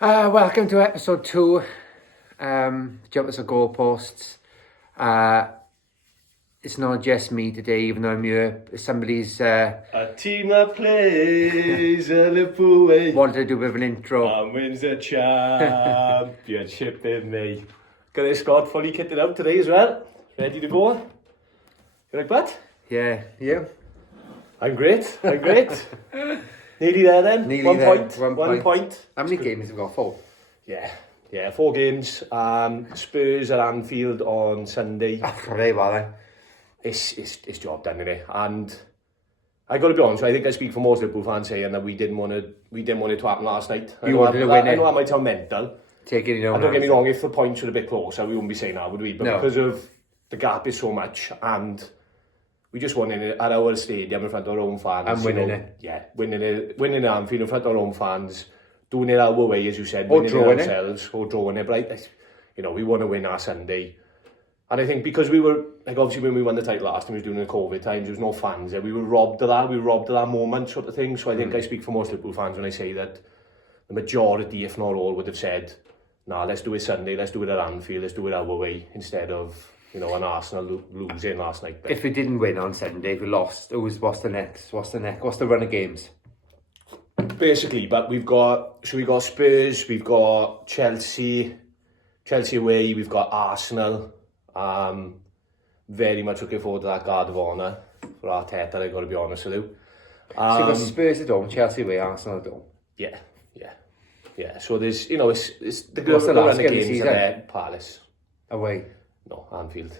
Welcome to episode 2. Jump us a goalposts. It's not just me today, even though I'm here. Somebody's A team that plays a Liverpool way wanted to do a bit of an intro. and wins the championship in May. Got this squad fully kitted out today as well. Ready to go. You like that? Yeah, you? I'm great. Nearly there then. Nearly One there. point. One One point. point. How many games have we got? 4? Yeah, 4 games. Spurs at Anfield on Sunday. Very well then. It's job done, innit? And I got to be honest, I think I speak for most Liverpool fans saying that we didn't want it to happen last night. You wanted to win it. I know that might sound mental. Take it in your own And don't get me hands. wrong, if the points were a bit closer, we wouldn't be saying that, would we? But No. because of the gap is so much, and we just won it at our stadium in front of our own fans. And winning you know, it. Yeah, winning at Anfield in front of our own fans, doing it our way, as you said, Or winning drawing it ourselves, or drawing it. But, we want to win our Sunday. And I think because we were, obviously when we won the title last time, it was during the COVID times, there was no fans there. We were robbed of that. We were robbed of that moment sort of thing. So I think I speak for most Liverpool fans when I say that the majority, if not all, would have said, nah, let's do it Sunday, let's do it at Anfield, let's do it our way, instead of, an Arsenal losing last night. But If we didn't win on Sunday, if we lost, what's the next? What's the run of games? basically, but we've got Spurs, we've got Chelsea away, we've got Arsenal. Very much looking forward to that guard of honour for Arteta, I've got to be honest with you. So you've got Spurs at home, Chelsea away, Arsenal at home. Yeah. So there's, it's the What's the last run of game of the games season? there. Palace. Away. No, Anfield.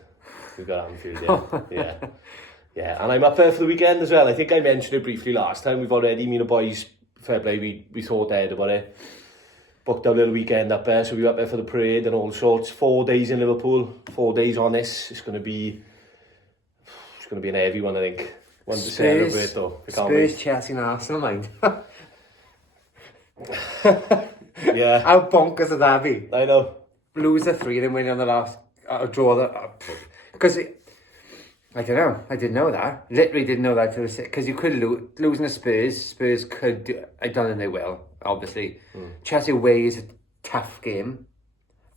We've got Anfield, yeah. And I'm up there for the weekend as well. I think I mentioned it briefly last time. We've already, me and the boys, fair play, we thought ahead about it. Booked our little weekend up there, so we were up there for the parade and all sorts. 4 days in Liverpool, 4 days on this. It's going to be an heavy one, I think. One to celebrate though. Spurs, Chelsea and Arsenal, mind. Yeah. How bonkers would that be? I know. Lose the 3 and then win on the last, draw the... Because I don't know. I didn't know that. Literally didn't know that. Because you could losing the Spurs. Spurs could... I don't think they will, obviously. Chelsea away is a tough game.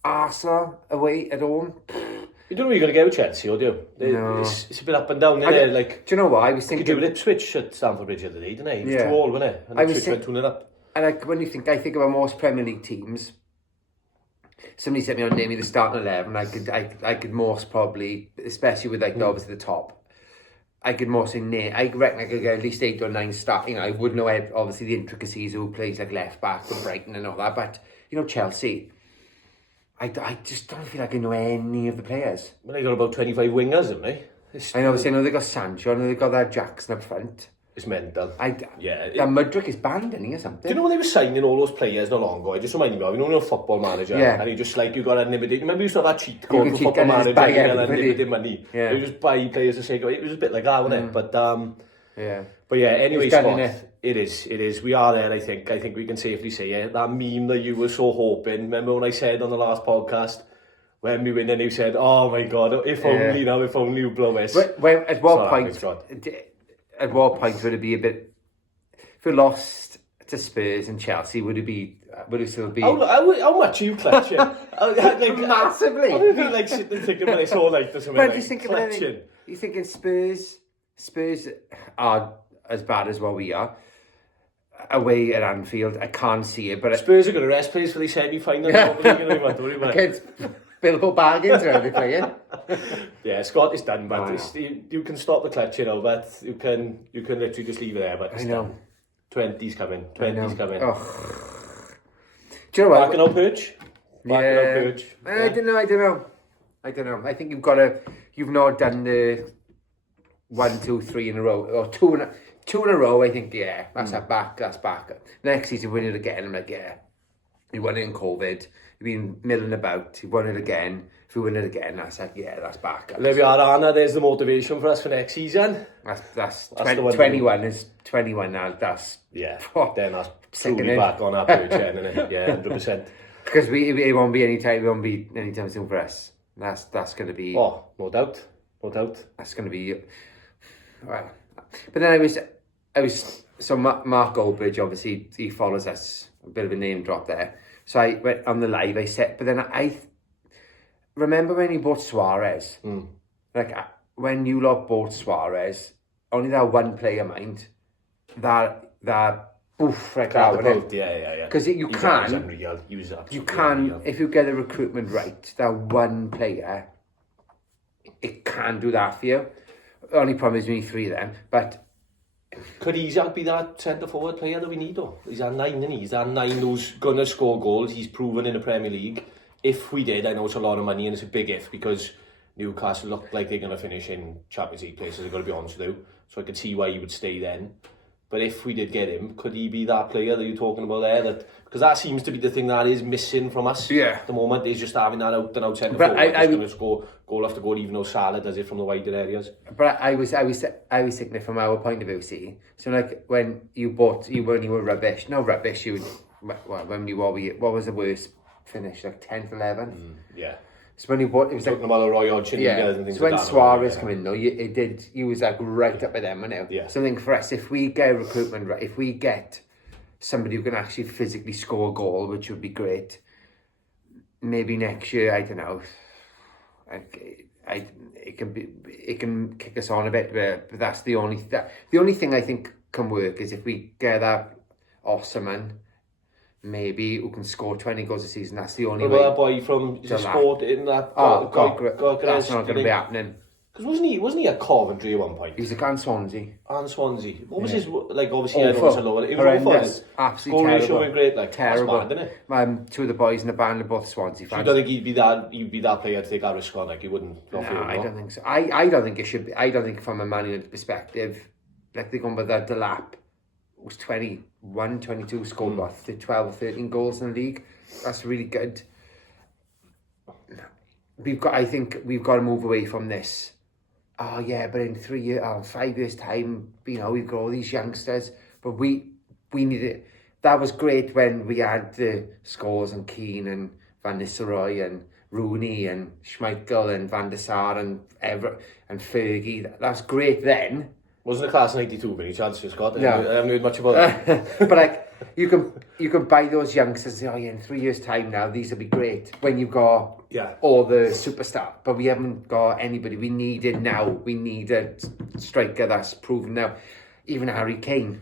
Arsenal away at home. You don't know what you're going to get with Chelsea, or do you? No. It's a bit up and down, isn't it? Like, do you know what? I was you thinking... could do Ipswich at Stamford Bridge the other day, didn't it? It was Yeah. 2-2, wasn't it? And I was Ipswich went 2-0 up. And when I think about most Premier League teams, somebody sent me on name me the starting 11. I could most probably, especially with obviously the top, I could most name. I reckon I could get at least 8 or 9 start. I wouldn't know obviously the intricacies of who plays like left back with Brighton and all that. But Chelsea, I just don't feel like I know any of the players. Well, they got about 25 wingers, haven't they? I know they got Sancho, I know they got that Jackson up front. It's mental. Yeah. That Mudryk is banned, isn't he, or something? Do you know when they were signing all those players not long ago? It just reminded me of, a football manager. Yeah. And he just you got unlimited. Remember you used to have that cheat code can for cheat football and just manager, buy you had everybody. unlimited money. Yeah. You just buy players to say, it was a bit like that, wasn't it? But, Yeah. But yeah, anyway, It's done, Scott, it is. We are there, I think. I think we can safely say it. That meme that you were so hoping. Remember when I said on the last podcast, when we win, and you said, "Oh my God, if only you blow this." Well, at what Sorry, point? Scott. At what point would it be a bit? If we lost to Spurs and Chelsea, would it still be? How much are you clutching? Massively. I would be like sitting and thinking when it's all like this. But you thinking Spurs are as bad as what we are away at Anfield. I can't see it, but Spurs are going to rest place for the semi-final. Don't worry about it. against Bilbo Baggins, are they playing? Yeah, Scott is done, but you can stop the clutching, but you can literally just leave it there. But I know. 20's coming. 20's coming. Oh. Do you know what? Backing out perch. I don't know. I think you've not done the 1, 2, 3 in a row, or two in a row. I think that's back. Next season, win it again. I'm like, you won it in COVID. You've been milling about. You won it again. If you win it again, that's like, that's back. There we are, Anna. There's the motivation for us for next season. That's the one 21 is 21 now. That's then that's truly back on our perch, isn't it? Yeah, 100%. Because it won't be anytime soon for us. That's going to be. Oh, no doubt. That's going to be. Well, but then I was So Mark Goldbridge, obviously, he follows us. A bit of a name drop there. So I went on the live, I said, but then I remember when you bought Suarez, like when you lot bought Suarez, only that one player mind, that oof, like that, wasn't it? Yeah. Because you He was can, unreal. He was absolutely unreal. if you get the recruitment right, that one player, it can do that for you. Only problem is we need 3 of them, but Could Isaac be that centre-forward player that we need, though? He's that 9, isn't he? He's that 9 who's going to score goals. He's proven in the Premier League. If we did, I know it's a lot of money and it's a big if, because Newcastle look like they're going to finish in Champions League places, I've got to be honest with you. So I could see why he would stay then. But if we did get him, could he be that player that you're talking about there? Because that seems to be the thing that is missing from us at the moment, is just having that out-and-out centre-forward that's going to score goal after goal, even though Salah does it from the wider areas. But I was thinking it from our point of view, see. So like when you were rubbish, when you were, what was the worst finish? Like 10th, 11th? Yeah. So when you bought, it was like talking about Roy Hodgson and things so when like that. Suarez came in though, you was like right up with them, wasn't it? Yeah. So I think for us, if we get recruitment right, if we get somebody who can actually physically score a goal, which would be great, maybe next year, I don't know, it can kick us on a bit, but that's the only thing I think can work is if we get that Osman, maybe who can score 20 goals a season. That's the only way. Well, that boy from Sport in that. That's not going to be happening. Because wasn't he at Coventry at one point? He was at Swansea. And Swansea. What was his, like, obviously awful. I know it's a lower. It was horrendous. Absolutely terrible. terrible. Ratio great, like, terrible. That's mad, isn't it? 2 of the boys in the band are both Swansea fans. So you don't think you'd be that player to take that risk on? Like, you wouldn't? No, I don't think so. I don't think it should be. I don't think from a Man United perspective, like they're going by that Delap was 21, 22, scored what, 12 or 13 goals in the league. That's really good. I think we've got to move away from this. Oh yeah, but in 3 years, 5 years time, we've got all these youngsters. But we need it. That was great when we had the Scholes and Keane and Van Nistelrooy and Rooney and Schmeichel and Van der Sar and Everett and Fergie. That was great then. Wasn't the class 92 by any chance, Scott? No. I haven't heard much about that. But like, you can buy those youngsters and say, oh yeah, in 3 years time now, these will be great. When you've got all the superstar. But we haven't got anybody. We need it now. We need a striker that's proven now. Even Harry Kane,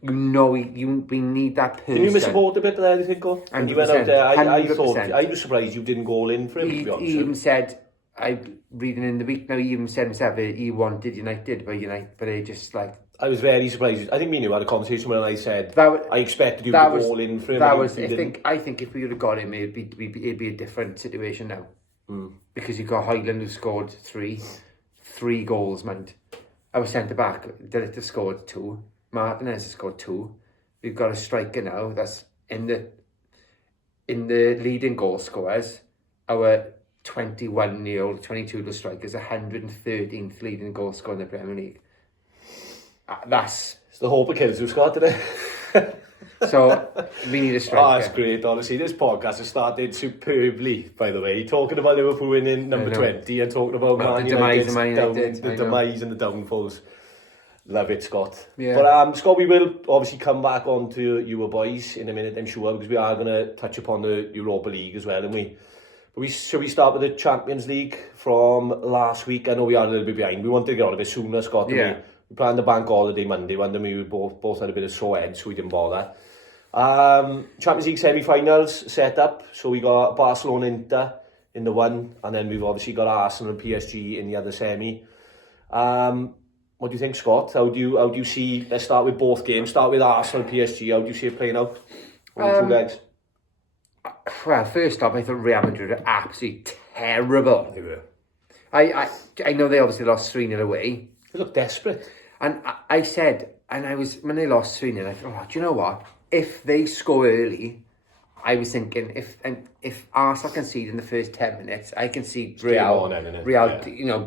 we need that person. Did you miss a boat a bit there, do you think, Go? And you went out there, I thought, I was surprised you didn't go all in for him, to be honest. He even said, I'm reading in the week now, he even said himself he wanted United, but he just like... I was very surprised. I think me and you had a conversation when I said I expected you to go all in for him. I think if we would have got him, it'd be a different situation now. Because you've got Highland who scored three goals, mind. Our centre back Delita scored 2. Martinez has scored 2. We've got a striker now that's in the leading goal scorers. Our 21-year-old, 22-year-old striker is 113th leading goal scorer in the Premier League. It's the hope of kills who scored today. So we need a striker. Oh, that's great, honestly. This podcast has started superbly, by the way. Talking about Liverpool winning number 20 and talking about Man United, the demise and the downfalls. Love it, Scott. Yeah. But Scott, we will obviously come back on to you boys in a minute, I'm sure, because we are going to touch upon the Europa League as well, aren't we? But shall we start with the Champions League from last week? I know we are a little bit behind. We wanted to get on a bit sooner, Scott. Yeah. We planned the bank holiday Monday, when we both had a bit of sore heads, so we didn't bother. Champions League semi-finals set up. So we got Barcelona Inter in the one, and then we've obviously got Arsenal and PSG in the other semi. What do you think, Scott? How do you see? Let's start with both games. Start with Arsenal and PSG. How do you see it playing out on the 2 legs? Well, first off, I thought Real Madrid were absolutely terrible. They were. I know they obviously lost 3-0 away. They look desperate. And I said, when they lost 3-0, I thought, do you know what? If they score early, I was thinking, if Arsenal concede in the first 10 minutes, I can see Real,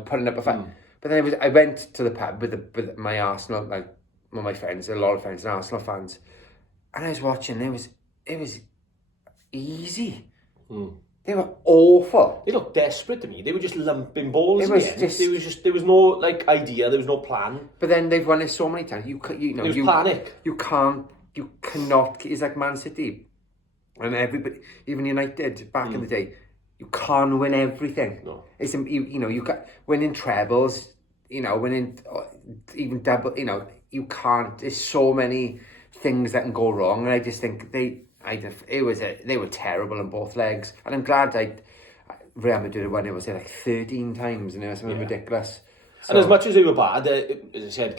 putting up a fight. But then I went to the pub with my Arsenal, like one of my friends, a lot of friends, and Arsenal fans, and I was watching. It was easy. They were awful. They looked desperate to me. They were just lumping balls. It was just... There was no like idea. There was no plan. But then they've won it so many times. You know, it was panic. You cannot. It's like Man City and everybody, even United back in the day. You can't win everything. No. It's you got winning trebles. Winning even double. You can't. There's so many things that can go wrong, and I just think they were terrible on both legs, and I'm glad Real Madrid won. It was like 13 times, and it was something ridiculous. So, and as much as they were bad, as I said,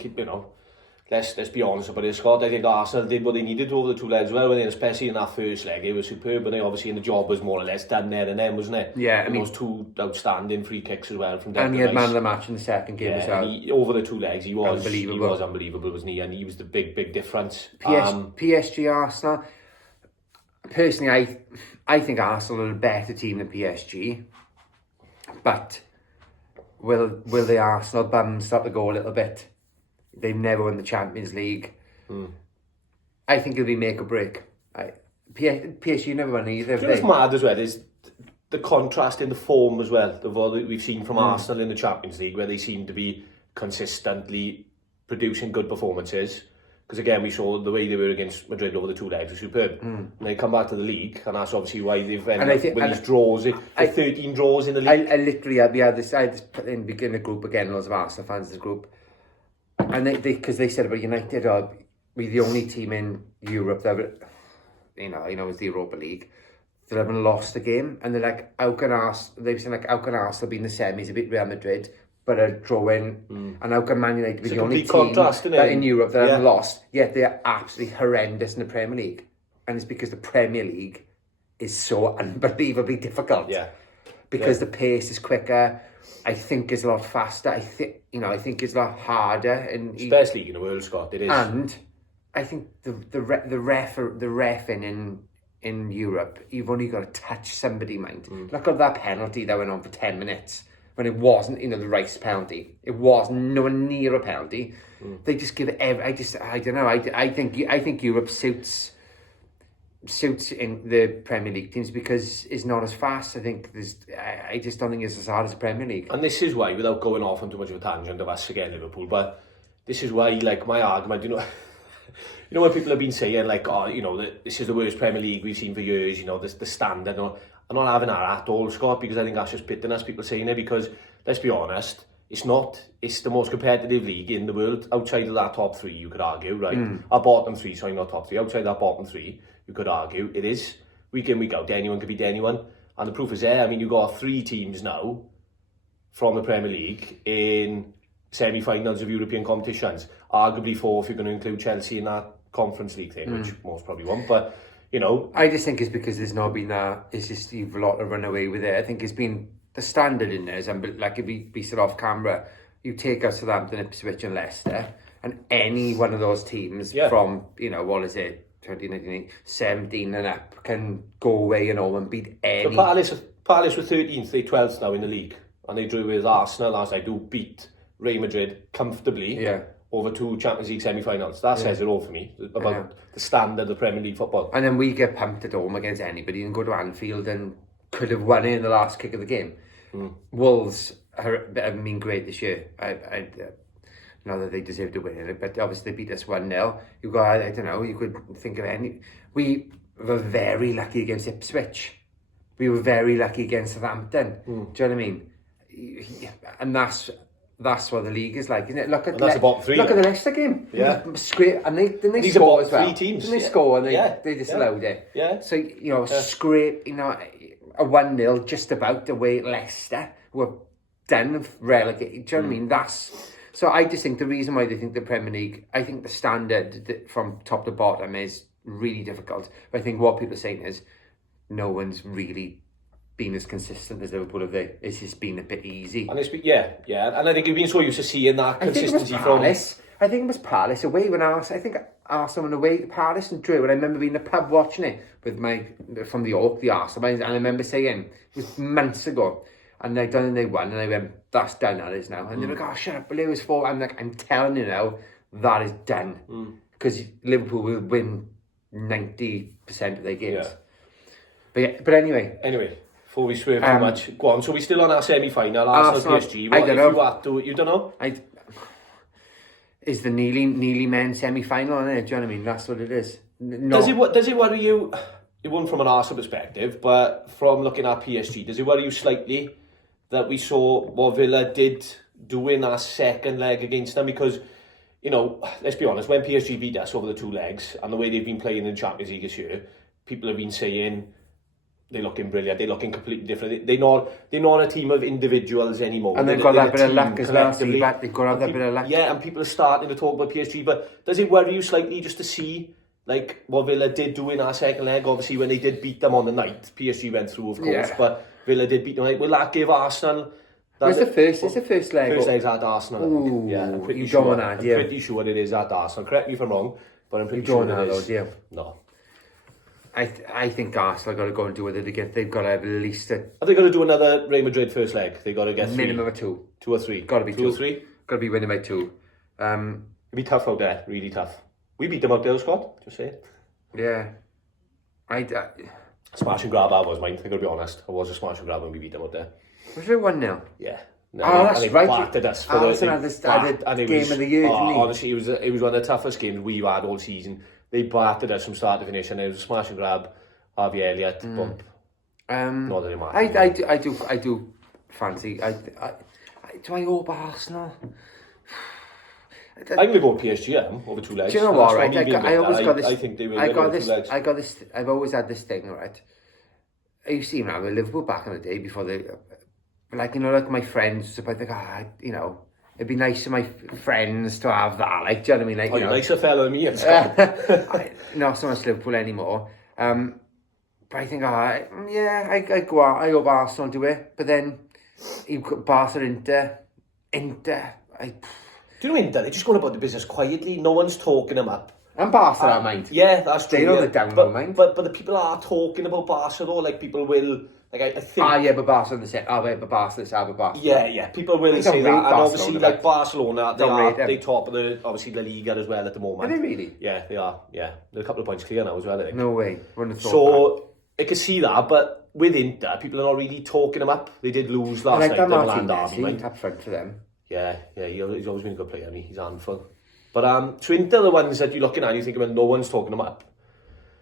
let's be honest about it, Scott. I think Arsenal did what they needed over the two legs well, and especially in that first leg, it was superb. And obviously, the job was more or less done there and then, wasn't it? Yeah, and those two outstanding free kicks as well from Declan. And he had man of the match in the second game as well. Over the two legs, he was unbelievable. He was unbelievable, wasn't he? And he was the big difference. PSG Arsenal. Personally, I think Arsenal are a better team than PSG, but will the Arsenal bums start to go a little bit? They've never won the Champions League. I think it'll be make or break. PSG never won either. Do you know what's mad as well is the contrast in the form as well of what we've seen from Arsenal in the Champions League, where they seem to be consistently producing good performances. Because again, we saw the way they were against Madrid over the two legs was superb. And they come back to the league, and that's obviously why they've ended up with these draws. 13 draws in the league. I literally, I had this put in a group again, lots of Arsenal fans in this group. And because they said about United, we're the only team in Europe that, it's the Europa League, that haven't lost a game. And they're like, how can Arsenal be in the semis, a bit Real Madrid, but are drawing, and how can Man United be the only team in Europe that haven't lost, yet they're absolutely horrendous in the Premier League. And it's because the Premier League is so unbelievably difficult. Yeah. Because the pace is quicker. I think it's a lot faster. I think it's a lot harder, and it's best league in the world, Scott. It is. And I think the ref in Europe, you've only got to touch somebody, mind. Look at that penalty that went on for 10 minutes when it wasn't, the Rice penalty. It was nowhere near a penalty. They just give it I don't know. I think Europe suits in the Premier League teams because it's not as fast. I just don't think it's as hard as the Premier League. And this is why, without going off on too much of a tangent of us again Liverpool, but this is why, like, my argument, when people have been saying, like, this is the worst Premier League we've seen for years, the standard. I'm not having that at all, Scott, because I think that's just bitterness, people saying it, because, let's be honest, it's not. It's the most competitive league in the world. Outside of that top three, you could argue, right? Our bottom three, sorry, not top three. Outside that bottom three, you could argue it is. Week in, week out, anyone could beat anyone. And the proof is there. I mean, you've got 3 teams now from the Premier League in semi-finals of European competitions. Arguably 4 if you're going to include Chelsea in that Conference League thing, which most probably won't. But, I just think it's because there's not been that. It's just you've a lot to run away with it. I think it's been the standard in there. Is, like, if we sit off camera, you take us Southampton, Ipswich and Leicester, and any one of those teams from, what is it, 2019, 17 and up can go away and beat any. So Palace were 13th, they're 12th now in the league, and they drew with Arsenal last night, who beat Real Madrid comfortably over 2 Champions League semi-finals. That says it all for me about the standard of Premier League football. And then we get pumped at home against anybody and go to Anfield and could have won it in the last kick of the game. Wolves haven't been great this year. Not that they deserve to win it, but obviously they beat us 1-0. You got, I don't know, you could think of any. We were very lucky against Ipswich. We were very lucky against Southampton. Do you know what I mean? And that's what the league is like, isn't it? Look at that's about 3. Look at the Leicester game. Yeah. And they These score are as well. 3 teams. Didn't they score and they disallowed it? Yeah. So, scrape, a 1-0 just about away at Leicester. We're done, relegated. Do you know what I mean? So I just think the reason why they think the Premier League, I think the standard from top to bottom is really difficult. But I think what people are saying is no one's really been as consistent as Liverpool have they. It's just been a bit easy. And it's been, and I think you've been so used to seeing that consistency from. I think it was Palace away when Arsenal went away to Palace and drew. And I remember being in the pub watching it with from the Arsenal, and I remember saying it was months ago. And they done and they won, and I went, that's done, that is now. And they're like, oh, shut up, Lewis 4. I'm like, I'm telling you now, that is done. Because Liverpool will win 90% of their games. Yeah. But anyway. Anyway, Before we swerve too much. Go on, so we're still on our semi-final, Arsenal PSG. What, if you had to, you don't know? Is the Neely men semi-final on it? Do you know what I mean? That's what it is. No. Does it worry you? It wasn't from an Arsenal perspective, but from looking at PSG, does it worry you slightly that we saw what Villa did do in our second leg against them? Because, you know, let's be honest, when PSG beat us over the 2 legs and the way they've been playing in the Champions League this year, people have been saying they're looking brilliant, they're looking completely different. They're not a team of individuals anymore. And they've got that bit of luck as well. See, they've got that bit of luck. Yeah, and people are starting to talk about PSG, but does it worry you slightly just to see like what Villa did do in our second leg? Obviously, when they did beat them on the night, PSG went through, of course, but Villa did beat them. Will that give Arsenal? It's the first leg. First leg's at Arsenal. Ooh, yeah, I'm pretty you sure. don't want that, I'm pretty sure it is at Arsenal. Correct me if I'm wrong, but I'm pretty sure it is. Yeah. No. I think Arsenal got to go and do it again. They've got to have at least Are they going to do another Real Madrid first leg? They got to get minimum of 2. 2 or 3. Got to be 2 or 3. Got to be winning by 2. It'd be tough out there. Really tough. We beat them out there, Scott. Just say it. Yeah. Smash and grab, I was mine. I got to be honest. I was a smash and grab when we beat them out there. Was it 1-0? Yeah. No, that's right. Battered us for the game of the year, didn't he? Honestly, it was one of the toughest games we've had all season. They battered us from start to finish, and it was a smash and grab. Harvey Elliott bump. Not that it matters. I do fancy. Do I hope Arsenal? I'm going to go PSG over 2 legs. Do you know what? Right, I always got this. I think they will. I got this. I've always had this thing, right? I used to see now with Liverpool back in the day before they, like, you know, like my friends. I think, you know, it'd be nice for my friends to have that. Like, do you know what I mean? Like, you're a nicer fella than me. Not so much Liverpool anymore. But I think, I go out. I hope Arsenal do it. But then you've got Barca, Inter. Do you know Inter? They're just going about the business quietly. No one's talking them up. And Barca are mind. Yeah, that's true. They're on the down low mind. But the people are talking about Barca though. Like people will. Like I think. But Barca on the set. But Barca this. But Barca. Yeah. People will say that. And obviously, like Barcelona, they top of the obviously La Liga as well at the moment. Are they really? Yeah, they are. Yeah, they're a couple of points clear now as well. I think. No way. So I can see that, but with Inter, people are not really talking them up. They did lose last night. Like Derby, up front for them. Yeah, he's always been a good player. I mean, he's a handful. But so Inter, the ones that you're looking at, you think, well, no one's talking them up.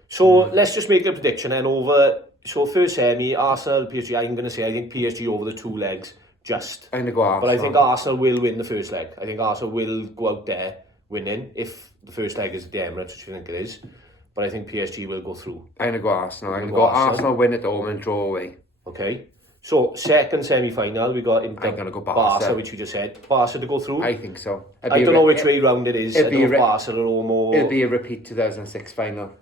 So let's just make a prediction then over. So first semi, Arsenal, PSG. I'm going to say I think PSG over the 2 legs. Just. I'm going to go Arsenal. But I think Arsenal will win the first leg. I think Arsenal will go out there winning if the first leg is the Emirates, which I think it is. But I think PSG will go through. I'm going to go Arsenal. I'm going to go Arsenal, win at home and draw away. Okay. So second semi-final, we got Inter. I'm going to go Barca, which you just said. Barca to go through. I think so. I don't know which way round it is. I don't know if Barca or home or... It'll be a repeat 2006 final.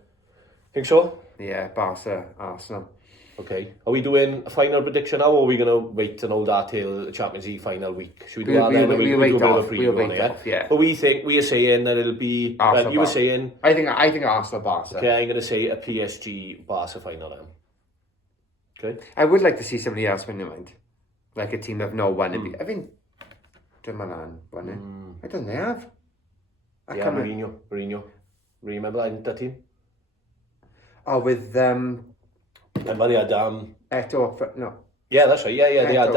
Think so? Yeah, Barca, Arsenal. Okay. Are we doing a final prediction now, or are we going to wait and hold that till the Champions League final week? Should we do that then? We'll wait off. We'll wait off, yeah. But we are saying that it'll be... Arsenal, you were saying... I think Arsenal, Barca. Okay, I'm going to say a PSG Barca final then. Okay. I would like to see somebody else win the mind. Like a team that have no won. I think Milan won it. I don't know, they have. Mourinho. Remember that team? Oh, with Remember they had Eto, no. Yeah, that's right. Yeah, they had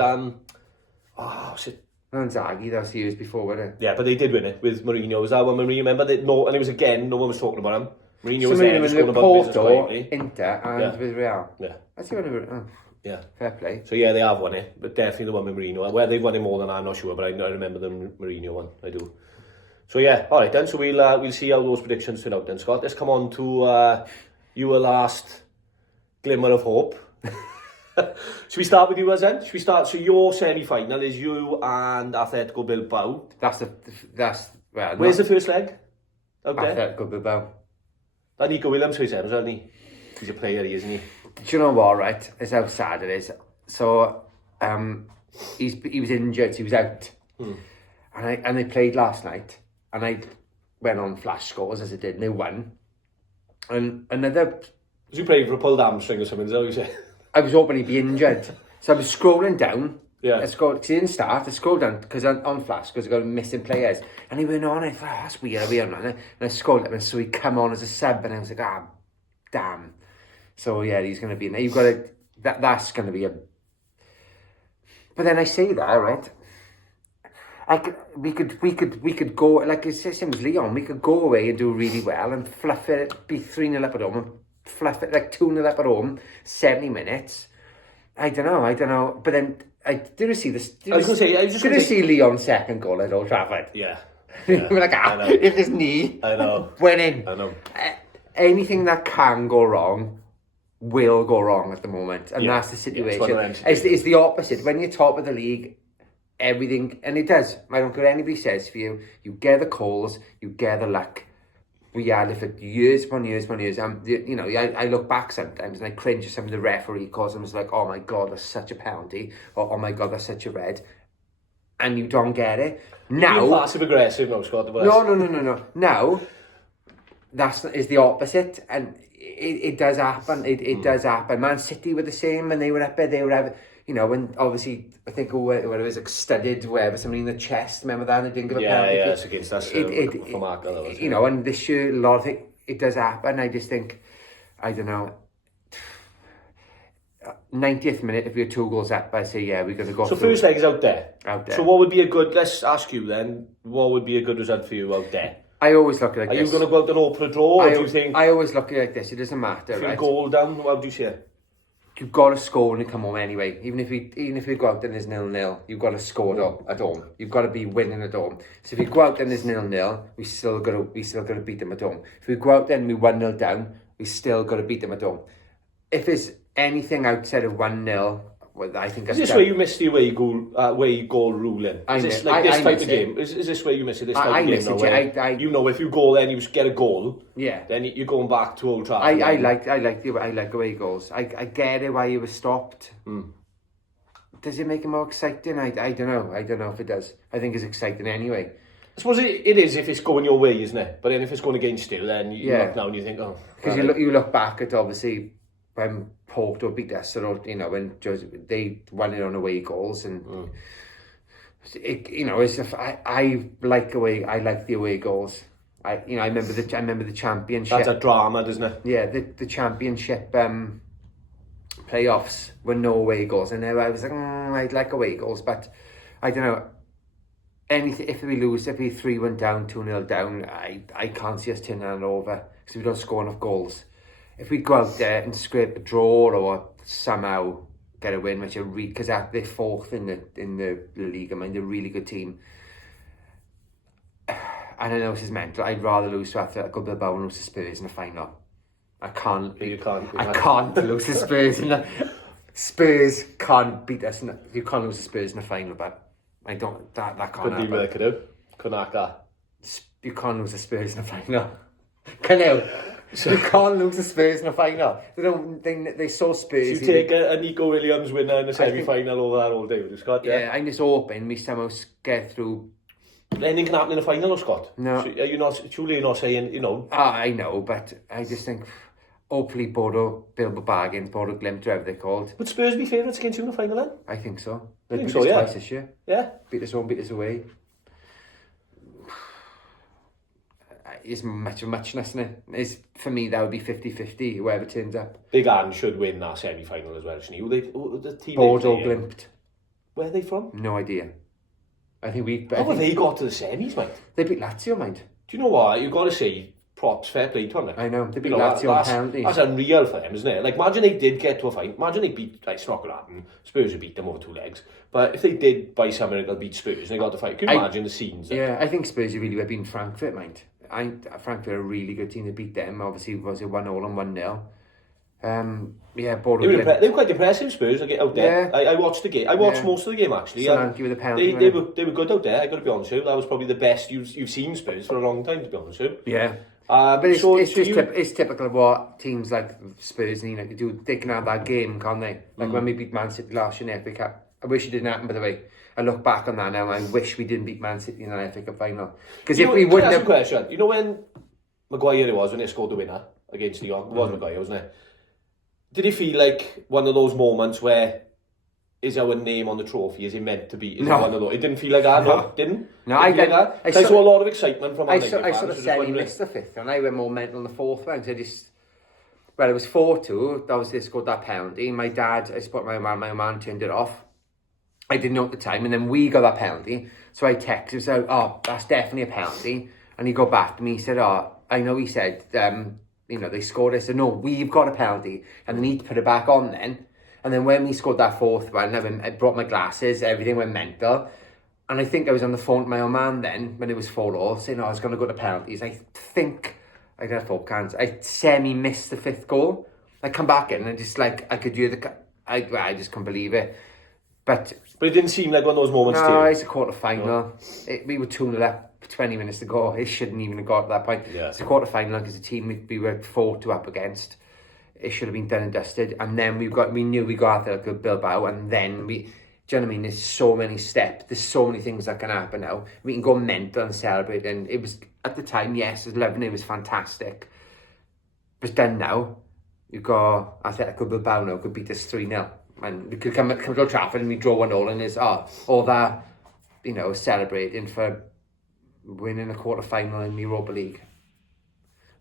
what's it? Inzaghi, that was years before, wasn't it? Yeah, but they did win it with Mourinho. Was that when Mourinho? Remember that? No, and it was again. No one was talking about him. Mourinho was there, just going about business quietly. Inter, and with Real. Yeah. That's the one. Yeah. Fair play. So yeah, they have won it, but definitely the one with Mourinho. Where they've won it more than I'm not sure, but I remember the Mourinho one. I do. So yeah, all right then. So we'll see how those predictions turn out then, Scott. Let's come on to your last glimmer of hope. Should we start with you as then? Should we start? So your semi-final is you and Atletico Bilbao. Where's the first leg? Okay. Atletico Bilbao. That Nico Williams, who he said, wasn't he? He's a player, isn't he? Do you know what, right? It's how sad it is. So, he was injured, so he was out. And they played last night. And I went on flash scores, as I did, and they won. And another... Was he playing for a pulled hamstring or something, is that what you said? I was hoping he'd be injured. So I was scrolling down. Yeah. Because he didn't start. I scrolled down because on flash, because I got missing players. And he went on, I thought, that's weird, man. And I scrolled up, and so he'd come on as a sub, and I was like, damn. So yeah, he's going to be in there. You've got to that's going to be a... But then I say that, right? We could go, like it's the same as Leon, we could go away and do really well and fluff it, be 3-0 up at home and fluff it like 2-0 up at home, 70 minutes. I don't know. But then, I didn't see this. I was going to say, see Leon's second goal at Old Trafford. Yeah. We're like, if his knee, I know. winning. I know. Anything that can go wrong will go wrong at the moment. And that's the situation. It's the opposite. When you're top of the league, everything, and it does. I don't care what anybody says for you. You get the calls, you get the luck. We had it for years upon years. You know, I look back sometimes and I cringe at some of the referee calls and was like, oh my God, that's such a penalty. Or, oh my God, that's such a red. And you don't get it. Now... You're passive aggressive now, Scott. No. Now, is the opposite. And it does happen. It does happen. Man City were the same when they were up there. They were... You know, when obviously, I think where it was like studded, wherever, somebody in the chest, remember that? And they didn't give a penalty. Yeah, it's against us. You know, and this year, a lot of it does happen. I just think, I don't know, 90th minute, if you're 2 goals up, I say, yeah, we're going to go. So first leg is out there. Out there. So what would be a good, let's ask you then, what would be a good result for you out there? I always look at it like this. Are you going to go out and open a draw, or do you think... I always look at it like this, it doesn't matter, if right? you goal down, what do you say? You've got to score when you come home anyway. Even if we go out and there's 0-0, you've got to score at home. You've got to be winning at home. So if you go out and there's 0-0, we still got to beat them at home. If we go out then we 1-0 down, we still got to beat them at home. If it's anything outside of 1-0, well, I think... Is this where you missed the away goal ruling? Is this like this type of game? Is this where you miss it, this type of game? Now, you know, if you go then you get a goal, then you're going back to Old Trafford. I like away goals. I get it why you were stopped. Does it make it more exciting? I don't know. I don't know if it does. I think it's exciting anyway. I suppose it is if it's going your way, isn't it? But then if it's going against you, then you look now and you think, oh... Because you look back at, obviously, when Porto beat us, or, you know, when they won it on away goals, and you know, I like the away goals. I remember the championship. That's a drama, doesn't it? Yeah, the championship playoffs were no away goals, and I was like, I'd like away goals, but I don't know. Anything if we lose, if we 3-1 down, 2-0 down, I can't see us turning it over because we don't score enough goals. If we go out there and scrape a draw or somehow get a win, which are because they're fourth in the league, I mean, they're a really good team. And I know this is mental. I'd rather lose to Atletico Bilbao and lose to Spurs in the final. I can't lose to Spurs in the... Spurs can't beat us. You can't lose to Spurs in the final, but I don't... That can't happen. Couldn't even could have. Couldn't hack that. You can't lose to Spurs in the final. Can you? So you can't lose the Spurs in the final. They saw Spurs. So you take a Nico Williams winner in the semi-final over that all day, would you, Scott? Yeah, I'm just hoping we somehow get through. Anything can happen in the final, Scott? No. So you're not saying, you know... I know, but I just think, hopefully Bodo Glimt, whatever they're called. Would Spurs be favourites against you in the final then? I think so. They beat us twice this year. Yeah? Beat us home, beat us away. Is much of muchness, isn't it? For me, that would be 50-50, whoever turns up. Big Anne should win that semi-final as well, shouldn't he? The team Bodo Glimt. Where are they from? No idea. I think How have they got to the semis, mate? They beat Lazio, mind. Do you know what? You've got to say props, fair play to them. I know, they beat Lazio on penalties. That's unreal for them, isn't it? Like, imagine they did get to a fight. Imagine they beat, like, it's not going to happen. Spurs would beat them over 2 legs. But if they did, by some miracle, beat Spurs and they got to fight, can you imagine the scenes? Yeah, I think Spurs really would have been Frankfurt, mind. Frankfurt are a really good team. They beat them. Obviously, was it 1-0 and 1-0? Yeah, Bodo. They were quite impressive, Spurs. Out there. Yeah. I watched the game. I watched most of the game actually. Solanke with the penalty. They were good out there. I got to be honest with you. That was probably the best you've seen Spurs for a long time. To be honest with you. Yeah. But it's typical of what teams like Spurs need to do. They can have that game, can't they? Like when we beat Man City last year in the FA Cup. I wish it didn't happen, by the way. I look back on that now and I wish we didn't beat Man City in the FA Cup final. Because if we wouldn't have... question. You know when Maguire it was, when they scored the winner against Lyon? It was Maguire, wasn't it? Did it feel like one of those moments where is our name on the trophy? Is it meant to be? Is it one of those? It didn't feel like that, no? Didn't? No, I didn't. I saw a lot of excitement from I sort of said he missed the fifth and I went more mental in the fourth round. I just... Well, it was 4-2. Obviously, they scored that penalty. My dad, I spot my man turned it off. I didn't know at the time, and then we got that penalty. So I texted, said, "Oh, that's definitely a penalty." And he got back to me. He said, "Oh, I know." He said, they scored. I said, "No, we've got a penalty, and they need to put it back on then." And then when we scored that fourth one, I brought my glasses. Everything went mental. And I think I was on the phone to my old man then when it was 4-4, saying, "Oh, I was going to go to penalties." I think I got 4 cans. I semi-missed the 5th goal. I come back in and just I could hear I just couldn't believe it. But it didn't seem like one of those moments to you. No, it's a quarter-final. No. We were 2-0 up, 20 minutes to go. It shouldn't even have got to that point. Yeah. It's a quarter-final because the team we were 4-2 up against. It should have been done and dusted. And then we knew we got out there Bilbao, and then do you know what I mean? There's so many steps. There's so many things that can happen now. We can go mental and celebrate. And it was, at the time, yes, it was lovely. It was fantastic. But it's done now. You've got Atletico Bilbao now could beat us 3-0. And we could come to Old Trafford and we draw 1-1, and it's all that, celebrating for winning a quarter-final in the Europa League.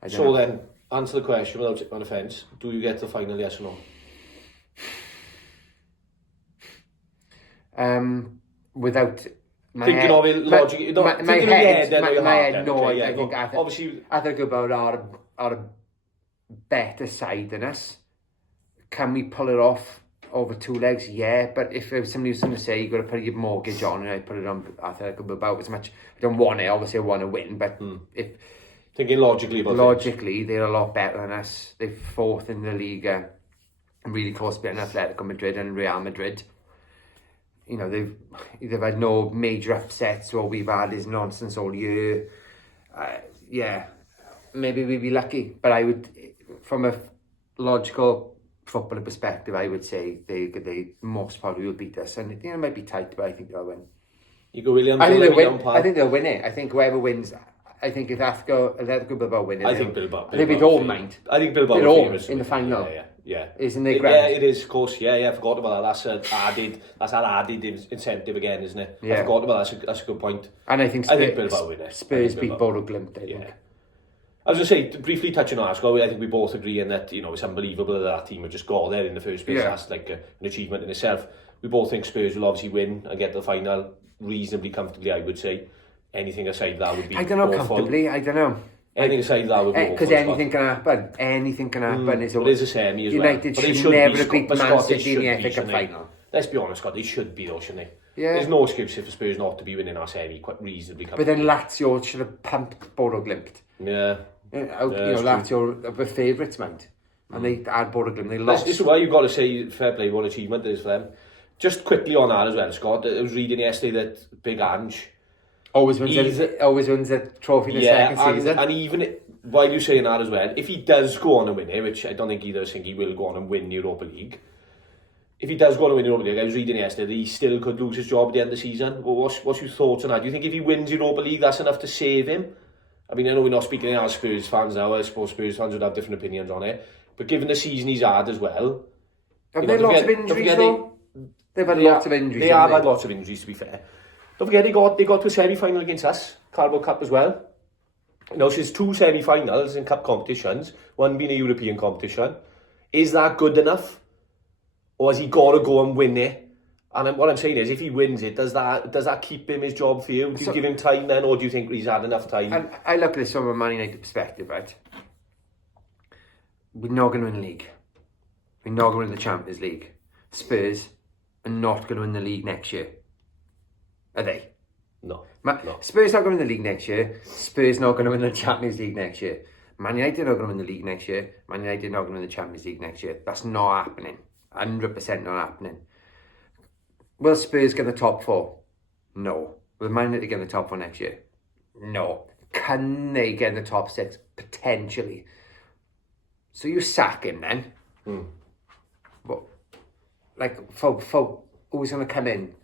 So then, answer the question without taking offence. Do you get to the final, yes or no? Without thinking of it logically, my head, no. Okay, I think obviously Atletico Bilbao are a better side than us. Can we pull it off over 2 legs? Yeah, but if somebody was going to say you've got to put your mortgage on, and I put it on Atletico Bilbao as much. I don't want it. Obviously, I want to win, but if thinking logically about things. They're a lot better than us. They're 4th in the Liga, and really close behind Atletico Madrid and Real Madrid. They've had no major upsets. What we've had is nonsense all year. Maybe we'd be lucky, but I would, from a logical footballer perspective, I would say they most probably will beat us, and it might be tight, but I think they'll win. You go William. I think they'll win. I think they'll win it. I think whoever wins. I think if Atletico Bilbao win it, I think Bilbao. They'll be all mind. I think Bilbao in the final. Yeah. Isn't it grand? Yeah, it is, of course. Yeah, I forgot about that. That's an added incentive again, isn't it? Yeah. I forgot about that. That's a good point. And I think Bilbao win it. Spurs beat Bodo Glimt, I think. I was going to say, briefly touching on Ascot, I think we both agree in that, it's unbelievable that team would just got there in the first place. Yeah. That's like an achievement in itself. We both think Spurs will obviously win and get to the final reasonably comfortably, I would say. Anything aside that would be I don't know, awful. Comfortably, I don't know. Anything aside that would be because anything can happen. Anything can happen. It is a semi as United well. should never have beat Man City in the FA Cup final. Let's be honest, Scott, they should be though, shouldn't they? Yeah. There's no excuse for Spurs not to be winning our semi quite reasonably comfortably. But then Lazio should have pumped Bodo Glimt. Yeah. Lazio are the favourites, man. And they had Bodo Glimt, they lost. This is why you've got to say fair play, what achievement it is for them. Just quickly on that as well, Scott, I was reading yesterday that Big Ange always wins a trophy in the second season. And even while you're saying that as well, if he does go on and win it, which I don't think either think he will go on and win the Europa League. If he does go on and win the Europa League, I was reading yesterday that he still could lose his job at the end of the season. Well, what's your thoughts on that? Do you think if he wins Europa League, that's enough to save him? I mean, I know we're not speaking as Spurs fans now. I suppose Spurs fans would have different opinions on it. But given the season he's had as well... Have they lots of injuries though? They've had lots of injuries. They have had lots of injuries, to be fair. Don't forget, they got to a semi-final against us, Carabao Cup as well. So it's 2 semi-finals in cup competitions, one being a European competition. Is that good enough? Or has he got to go and win it? And what I'm saying is, if he wins it, does that keep him his job for you? Do you give him time then, or do you think he's had enough time? And I look at this from a Man United perspective, right? We're not going to win the league. We're not going to win the Champions League. Spurs are not going to win the league next year. Are they? No. Spurs not going to win the league next year. Spurs not going to win the Champions League next year. Man United not going to win the league next year. Man United not going to win the Champions League next year. That's not happening. 100% not happening. Will Spurs get the top 4? No. Will Man United get the top 4 next year? No. Can they get in the top 6? Potentially. So you sack him then. But, for who's going to come in?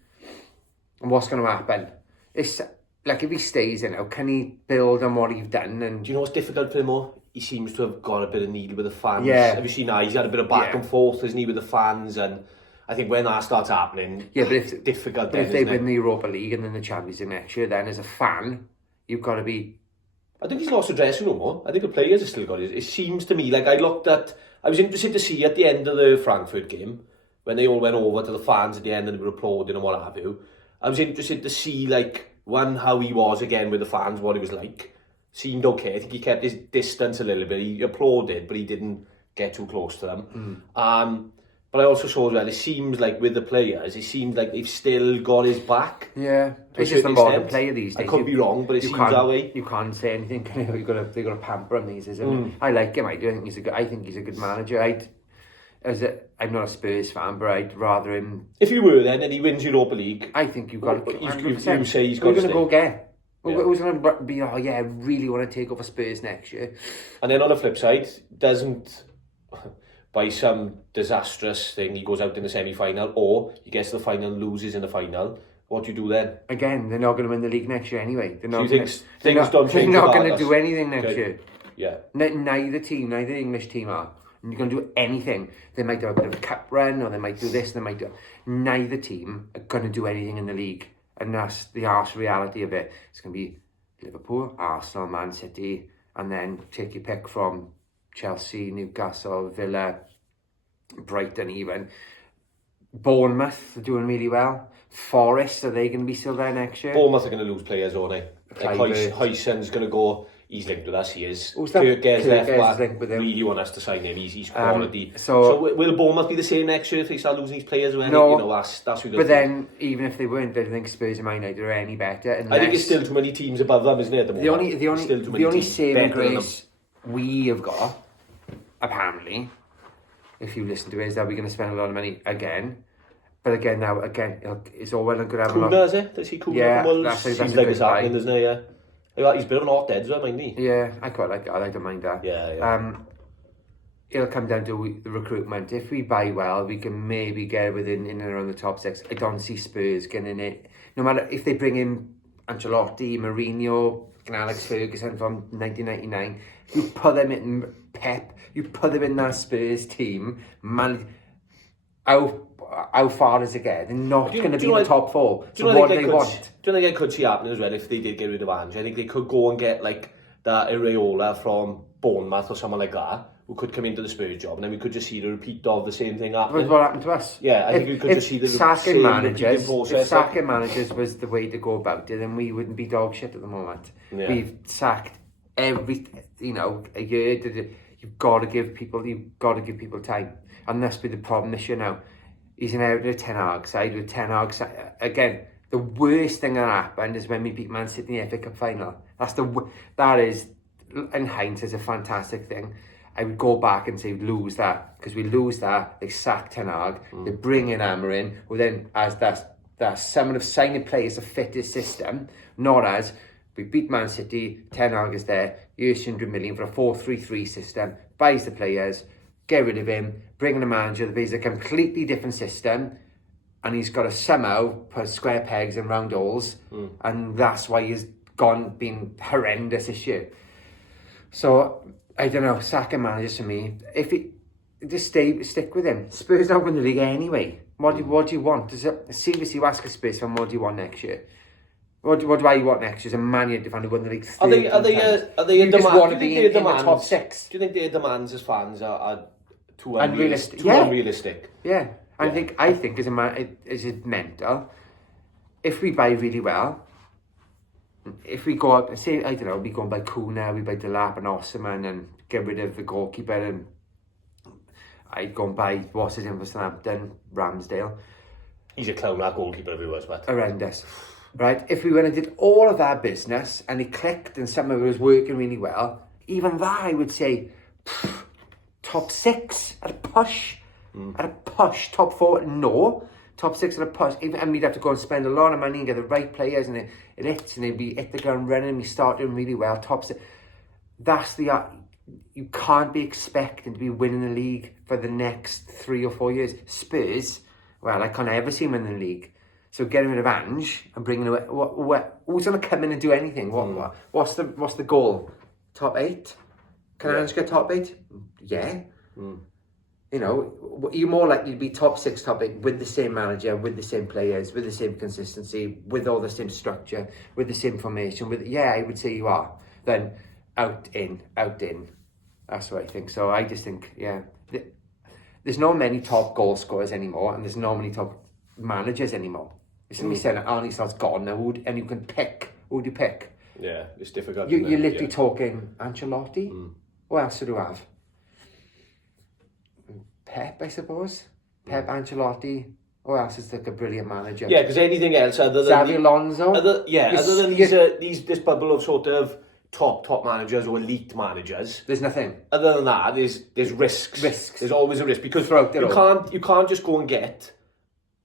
And what's going to happen? It's like if he stays in now, can he build on what he's done? And do you know what's difficult for him more? He seems to have got a bit of needle with the fans. Yeah. Have you seen that? He's had a bit of back and forth, hasn't he, with the fans? And I think when that starts happening, it's difficult. But if they win the Europa League and then the Champions League next year, then as a fan, you've got to be I think he's lost the dressing room more. I think the players have still got it. It seems to me like I was interested to see at the end of the Frankfurt game, when they all went over to the fans at the end and they were applauding and what have you. I was interested to see, like, how he was again with the fans, what he was like. Seemed okay. I think he kept his distance a little bit. He applauded, but he didn't get too close to them. But I also saw as well, it seems like with the players, it seems like they've still got his back. Yeah, to a it's just a certain modern extent. player these days. I could be wrong, but it seems that way. You can't say anything. They've got to pamper him these days. I like him. I think he's a good manager. I'm not a Spurs fan, but I'd rather him. If you were then, and he wins Europa League, I think you've got to. you say he's got We're to going to go get. Yeah. Who's going to be? Oh yeah, I really want to take over Spurs next year. And then on the flip side, doesn't by some disastrous thing he goes out in the semi-final, or he gets to the final and loses in the final. What do you do then? Again, they're not going to win the league next year anyway. They're not. So you think things don't change? They're not going to do anything next year. Yeah. Neither the English team are. And you're going to do anything. They might do a bit of a cup run, or they might do this, and they might do. Neither team are going to do anything in the league, and that's the harsh reality of it. It's going to be Liverpool, Arsenal, Man City, and then take your pick from Chelsea, Newcastle, Villa, Brighton, even. Bournemouth are doing really well. Forest, are they going to be still there next year? Bournemouth are going to lose players, aren't they? Like Huyson's going to go. He's linked with us. He is. Kirk's left back. Really want us to sign him. He's quality. So will Bournemouth be the same next year if they start losing these players? No. You know, that's who. But then, even if they weren't, I don't think Spurs and Man United are any better. I think it's still too many teams above them, isn't it? At the moment? The only saving grace we have got, apparently, if you listen to it, is that we're going to spend a lot of money again. But again, it's all well and good having. Kuna, is it? Does he Kuna? Yeah, from that's seems like it's happening, doesn't it? Yeah. He's a bit of an hot head, isn't he? Yeah, I quite like that. I don't mind that. Yeah. It'll come down to the recruitment. If we buy well, we can maybe get within in and around the top 6. I don't see Spurs getting it. No matter if they bring in Ancelotti, Mourinho, and Alex Ferguson from 1999, you put them in Pep, you put them in that Spurs team, man, how far does it get? They're not going to be in the top 4. So what do they want? Do you think I could see happening as well if they did get rid of Ange? I think they could go and get like that Areola from Bournemouth or someone like that who could come into the Spurs job, and then we could just see the repeat of the same thing happening. What happened to us? Yeah, I think we could just see the sacking same managers. process. If sacking managers was the way to go about it, then we wouldn't be dog shit at the moment. Yeah. We've sacked every, a year. You've got to give people time, and that's been the problem this year now. He's inherited a Ten Hag side with Ten Hag side. Again, the worst thing that happened is when we beat Man City in the FA Cup final. That is, in hindsight, is a fantastic thing. I would go back and say lose that, because we lose that, they sack Ten Hag, they bring in Amorim, who then as that someone of signing players to fit his system, not as we beat Man City, Ten Hag is there, here's 100 million for a 4-3-3 system, buys the players, get rid of him, bring in a manager that plays a completely different system, and he's got to somehow put square pegs in round holes, and that's why he's been horrendous this year. So I don't know, sacking managers for me. If it just stick with him. Spurs don't win the league anyway. What do you want? Seriously, you ask a Spurs fan, what do you want next year? What do I want next year? As a Man United fan who won the league 13 Are they you in just demand? want to be in the top 6. Do you think their demands as fans are too unrealistic? Unrealistic? Yeah. I think as a man, is it mental? If we buy really well, if we go up and say, I don't know, we go and buy Kuna, we buy Delap and Osman and get rid of the goalkeeper, and I'd go and buy what's his name for Southampton, Ramsdale. He's a clown, that goalkeeper of yours, but horrendous. Right? If we went and did all of that business and it clicked and some of it was working really well, even that I would say top 6 at a push. At a push. Top 4, no. Top 6 at a push. And we'd have to go and spend a lot of money and get the right players, and it hits, and they'd be hit the ground running, and we start doing really well. Top 6. That's you can't be expecting to be winning the league for the next 3 or 4 years. Spurs, well, I can't ever see them in the league. So getting rid of Ange and bringing away, who's going to come in and do anything? What's the goal? Top 8? Can Ange get top 8? Yeah. You know, you're more likely to be top 6, top 8 with the same manager, with the same players, with the same consistency, with all the same structure, with the same formation. I would say you are. than out, in, out, in. That's what I think. So I just think, there's not many top goal scorers anymore, and there's not many top managers anymore. It's me saying that Arnie Slot's gone now, and you can pick. Who do you pick? Yeah, it's difficult. You're literally talking Ancelotti. What else do you have? Pep, I suppose. Pep, Ancelotti. What else is like a brilliant manager? Yeah, because anything else other than Xabi Alonso. other than this bubble of sort of top managers or elite managers, there's nothing. Other than that, there's risks. There's always a risk because you can't just go and get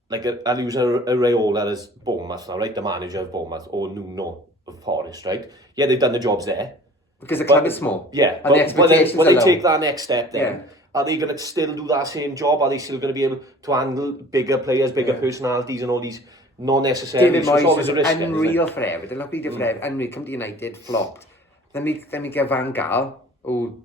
like I'll use a Raiola as Bournemouth now, right? The manager of Bournemouth, or Nuno of Forest, right? Yeah, they've done the jobs there because the club is small. Yeah, and the expectations when they low. take that next step, then are they going to still do that same job? Are they still going to be able to handle bigger players, bigger personalities, and all these? Not necessarily. David So it's Moyes always was a risk. unreal for Everton. Look, he did for Everton. Unreal. Come to United, flopped. Then we get Van Gaal, who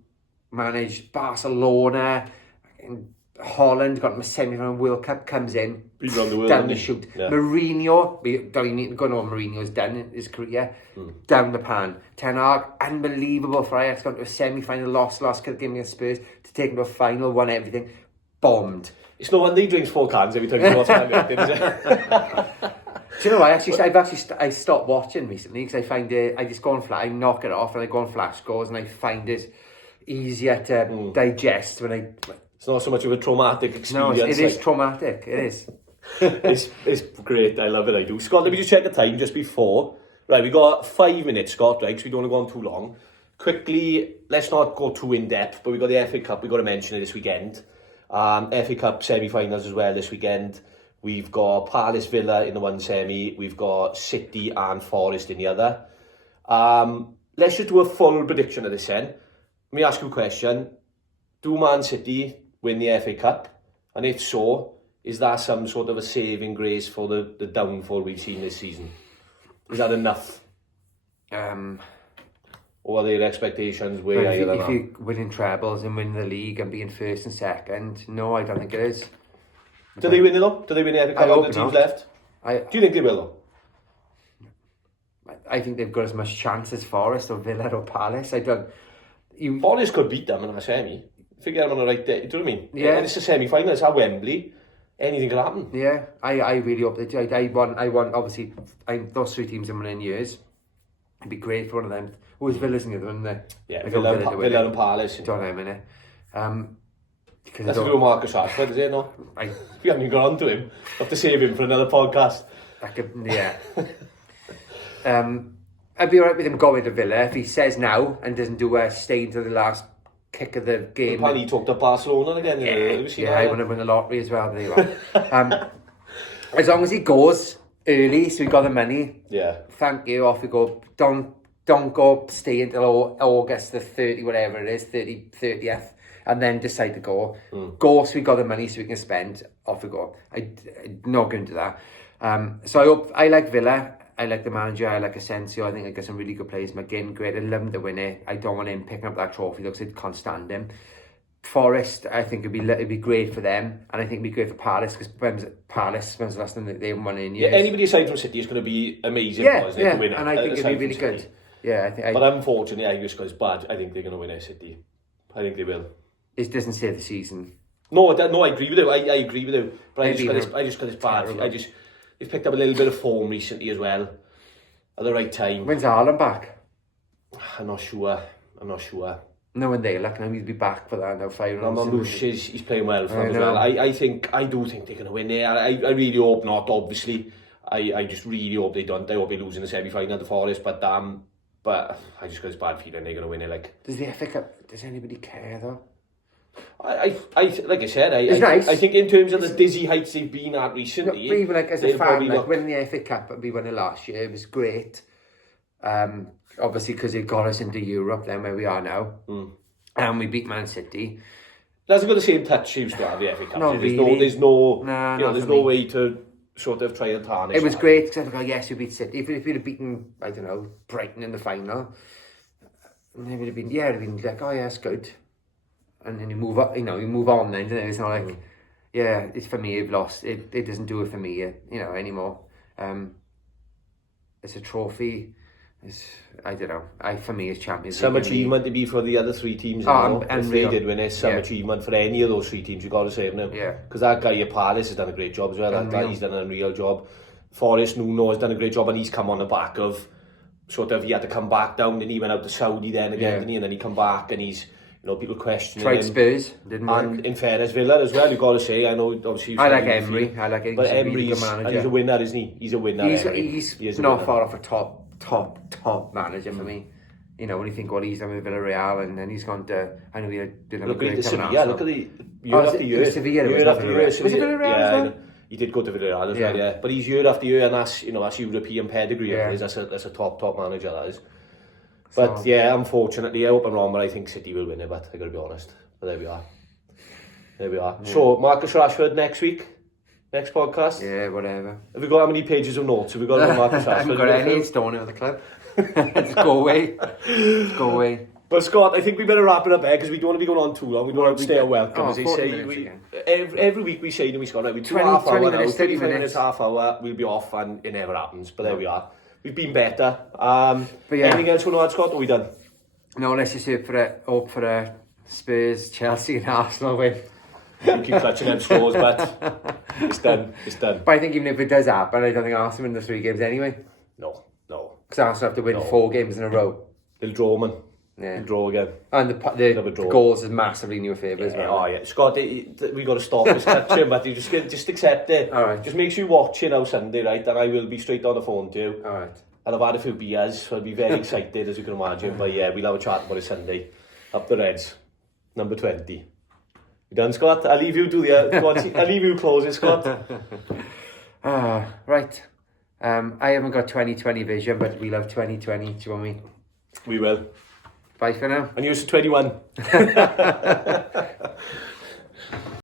managed Barcelona, in Holland, got him a semi-final World Cup, comes in, down the shoot. Yeah. Mourinho, we don't even need to go know what Mourinho's done in his career, down the pan. Ten Hag, unbelievable for Ajax, got to a semi-final, lost game against Spurs, to take him to a final, won everything, bombed. It's no wonder he drinks 4 cans every time he goes to Do you know what? I stopped watching recently because I find it. I just go on I knock it off and I go on flash scores and I find it easier to digest when I. It's not so much of a traumatic experience. No, it is traumatic. It is. It's great. I love it. I do. Scott, let me just check the time just before. Right, we got 5 minutes, Scott. Right, so we don't want to go on too long. Quickly, let's not go too in depth. But we got the FA Cup. We got to mention it this weekend. FA Cup semi-finals as well this weekend. We've got Palace Villa in the one semi. We've got City and Forest in the other. Let's just do a full prediction of this then. Let me ask you a question. Do Man City win the FA Cup? And if so, is that some sort of a saving grace for the downfall we've seen this season? Is that enough? Or are their expectations way higher than that? If you're winning trebles and winning the league and being first and second, no, I don't think it is. Do they win it though? Do they win the FA Cup on the teams left? Do you think they will though? I think they've got as much chance as Forest or Villa or Palace. Forest could beat them in a semi. Figure them on the right day. Do you know what I mean? Yeah. And it's a semi-final. It's at Wembley. Anything could happen. Yeah, I really hope they do. I want obviously those 3 teams in winning years. It'd be great for one of them. Who's Villa's in the other one there? Yeah, Villa and Palace. Don't know a minute. That's a good Marcus Rashford, is it? No, we haven't even got on to him. Have to save him for another podcast. I'd be alright with him going to Villa if he says now and doesn't do a stay until the last kick of the game. Apparently he talked to Barcelona again. I want to win the lottery as well. There you go. As long as he goes early, so we got the money. Yeah. Thank you. Off we go. Don't go stay until August the 30, whatever it is, 30th. And then decide to go. Go so we got the money so we can spend. Off we go. I'm not going to do that. So I like Villa. I like the manager. I like Asensio. I think I got some really good players. McGinn, great. I love him to win it. I don't want him picking up that trophy because I can't stand him. Forest, I think it'd be great for them. And I think it'd be great for Palace because Palace, when's the last time they haven't won in years? Yeah, anybody aside from City is going to be amazing. Yeah, and I think it'd be really good. Yeah, but unfortunately, I just got bad. I think they're going to win a City. I think they will. It doesn't say the season. No, I agree with you. I agree with you. But I just got this bad. They've picked up a little bit of form recently as well. At the right time. When's Haaland back? I'm not sure. No one there. Like, now he'll be back for that now. He's playing well for them as well. I do think they're going to win there. I really hope not. Obviously, I just really hope they don't. I hope they lose in the semi-final to Forest. But I just got this bad feeling they're going to win it. Like, does the FA Cup? Does anybody care though? I like I said, nice. I think in terms of the dizzy heights they've been at recently, no, even like as a fan, like winning the FA Cup and we won it last year, it was great. Obviously because it got us into Europe, then where we are now, and we beat Man City. Hasn't got the same touch used to have the FA Cup. Not really. There's no way to sort of try and tarnish. It was great because I thought, yes, we beat City. If we'd have beaten, I don't know, Brighton in the final, it would have been, it'd have been like, oh yeah, it's good. And then you move up, you move on then, don't you? It's not like, it's for me, I've lost. It doesn't do it for me, anymore. It's a trophy. I don't know. For me, it's Champions League. Some achievement to be for the other 3 teams. If they did win it, some achievement for any of those 3 teams. You got to say now. Yeah. Because that guy at Palace has done a great job as well. That guy, he's done an unreal job. Forrest Nuno has done a great job, and he's come on the back of sort of he had to come back down, and he went out to Saudi then again, didn't he? And then he come back, and he's people questioning tried him. Spurs, didn't work. And in fairness, Villa as well. You got to say, I know obviously. I like Emery. I like him. But Emery's and he's a winner, isn't he? He's a winner. He's not far off a top manager for me. When you think what he's done with Villarreal, and then he's gone to. I know he did a great time. Look at the year after year. Year after year. Was it Villarreal as well? He did go to Villarreal as well, yeah. But he's year after year, and that's that's European pedigree. Yeah. That's a top manager, that is. But unfortunately, I hope I'm wrong, but I think City will win it. But I got to be honest. But there we are. Yeah. So Marcus Rashford next week, next podcast. Yeah, whatever. Have we got how many pages of notes? Have we got on Marcus Rashford? I haven't got any. It's done with the club. Just go away. Go away. But Scott, I think we better wrap it up there because we don't want to be going on too long. We don't want to stay welcome, as they say. Every week we say to me, Scott, we do 20, half hour 20 minutes, now, 30 minutes, half hour, we'll be off, and it never happens. But there we are. We've been better. Anything else you want to add, Scott? Or are we done? No, let's just hope for a Spurs, Chelsea, and Arsenal win. You keep clutching them scores, but it's done. But I think even if it does happen, I don't think Arsenal win the 3 games anyway. No. Because Arsenal have to win 4 games in a row. They'll draw, man. Yeah. They'll draw again. And the goals is massively in your favour as well. Oh, yeah. Scott, we got to stop this touching, but you just accept it. All right. Just make sure you watch it now Sunday, right? And I will be straight on the phone to you. All right. And I've had a few beers, so I'll be very excited, as you can imagine. But yeah, we'll have a chat about it Sunday. Up the Reds, number 20. You done, Scott? I'll leave you do I'll leave you close it, Scott. Right. I haven't got 2020 vision, but we'll have 2020. Do you want me? We will. Bye for now. And you're 21.